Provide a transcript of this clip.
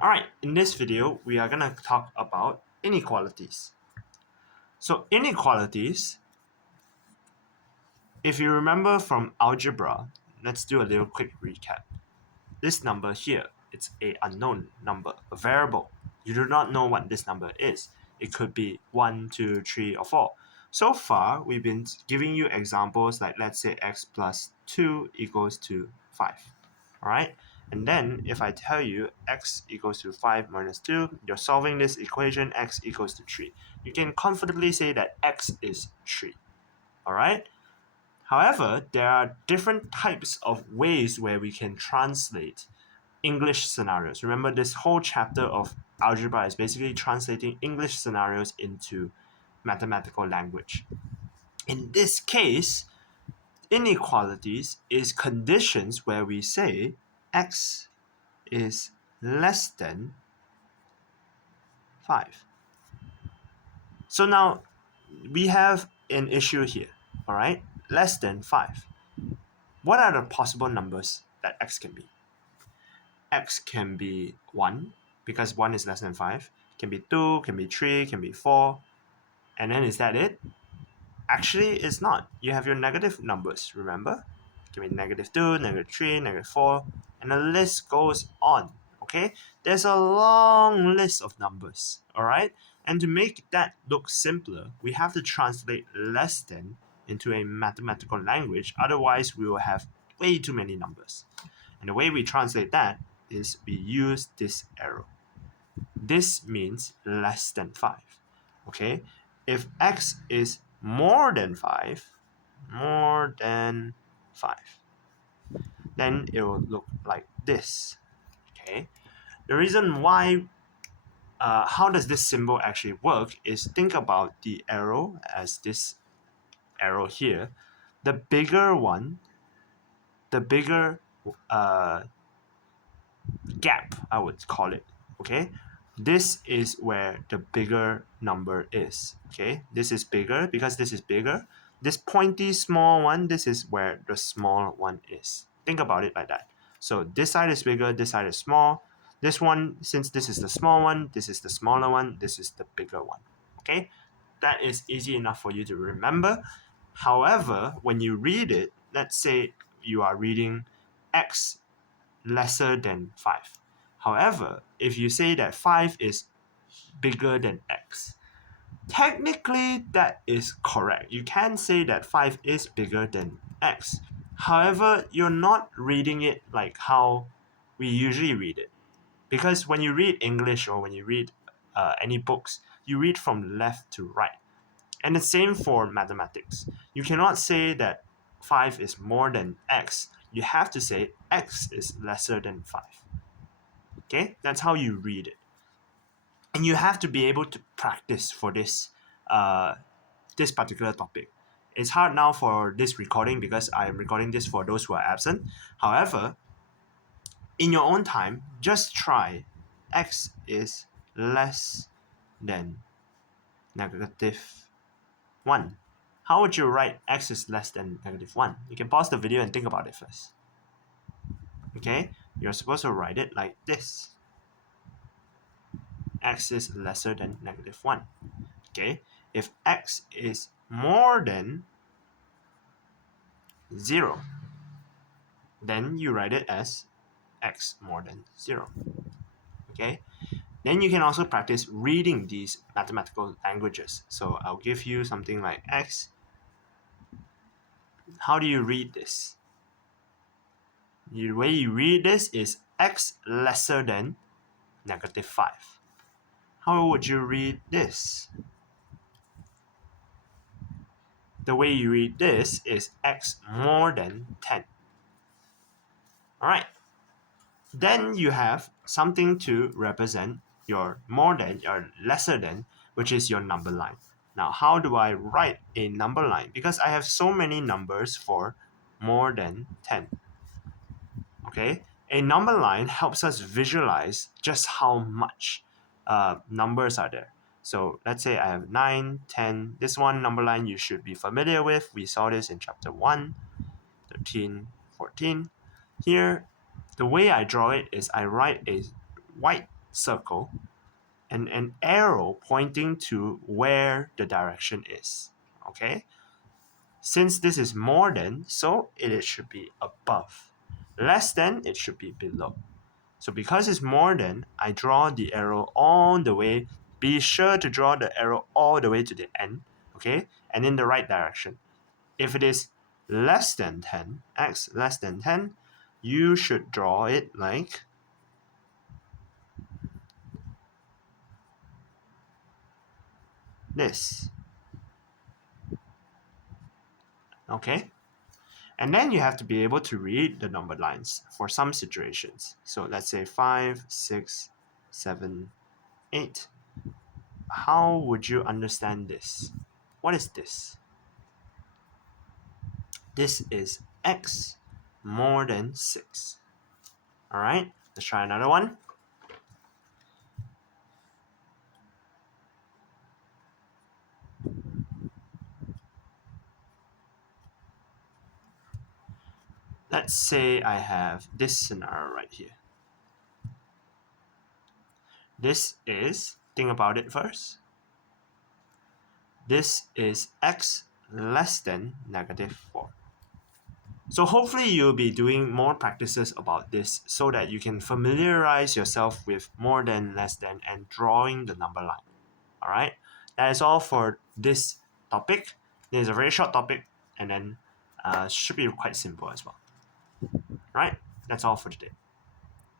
Alright, in this video, we are going to talk about inequalities. So inequalities, if you remember from algebra, let's do a little quick recap. This number here, it's an unknown number, a variable. You do not know what this number is. It could be 1, 2, 3, or 4. So far, we've been giving you examples like, let's say x plus 2 equals to 5. Alright, and then if I tell you x equals to 5 minus 2, you're solving this equation x equals to 3. You can comfortably say that x is 3. Alright? However, there are different types of ways where we can translate English scenarios. Remember, this whole chapter of algebra is basically translating English scenarios into mathematical language. In this case, inequalities is conditions where we say x is less than 5. So now we have an issue here, all right? Less than 5. What are the possible numbers that x can be? X can be 1, because 1 is less than 5. Can be 2, can be 3, can be 4. And then is that it? Actually, it's not. You have your negative numbers, remember? It can be negative 2, negative 3, negative 4, and the list goes on, okay? There's a long list of numbers, all right? And to make that look simpler, we have to translate less than into a mathematical language. Otherwise, we will have way too many numbers. And the way we translate that is we use this arrow. This means less than 5, okay? If x is more than 5, then it will look like this, okay? The reason why, how does this symbol actually work is think about the arrow as this arrow here. The bigger one, the bigger gap, I would call it, okay? This is where the bigger number is, okay? This is bigger because this is bigger. This pointy small one, this is where the small one is. Think about it like that. So this side is bigger, this side is small. This one, since this is the small one, this is the smaller one, this is the bigger one, okay? That is easy enough for you to remember. However, when you read it, let's say you are reading x lesser than 5. However, if you say that 5 is bigger than x, technically that is correct. You can say that 5 is bigger than x. However, you're not reading it like how we usually read it. Because when you read English or when you read any books, you read from left to right. And the same for mathematics. You cannot say that 5 is more than x. You have to say x is lesser than 5. Okay, that's how you read it. And you have to be able to practice for this this particular topic. It's hard now for this recording because I am recording this for those who are absent. However, in your own time, just try x is less than negative 1. How would you write x is less than negative 1? You can pause the video and think about it first. Okay, you're supposed to write it like this. X is lesser than negative 1. Okay, if x is more than 0, then you write it as x more than 0. Okay, then you can also practice reading these mathematical languages. So I'll give you something like x. How do you read this? The way you read this is x lesser than negative 5. How would you read this? The way you read this is x more than 10. Alright. Then you have something to represent your more than, your lesser than, which is your number line. Now, how do I write a number line? Because I have so many numbers for more than 10. Okay? A number line helps us visualize just how much numbers are there. So let's say I have 9, 10. This one number line you should be familiar with. We saw this in chapter 1, 13, 14. Here, the way I draw it is I write a white circle and an arrow pointing to where the direction is. Okay? Since this is more than, so it should be above. Less than, it should be below. So because it's more than, I draw the arrow all the way. Be sure to draw the arrow all the way to the end, okay? And in the right direction. If it is less than 10, x less than 10, you should draw it like this. Okay? And then you have to be able to read the numbered lines for some situations. So let's say 5, 6, 7, 8. How would you understand this? What is this? This is x more than 6. All right, let's try another one. Let's say I have this scenario right here. This is, think about it first. This is x less than -4. So hopefully you'll be doing more practices about this so that you can familiarize yourself with more than, less than, and drawing the number line. All right, that is all for this topic. It is a very short topic, and then should be quite simple as well. All right, that's all for today.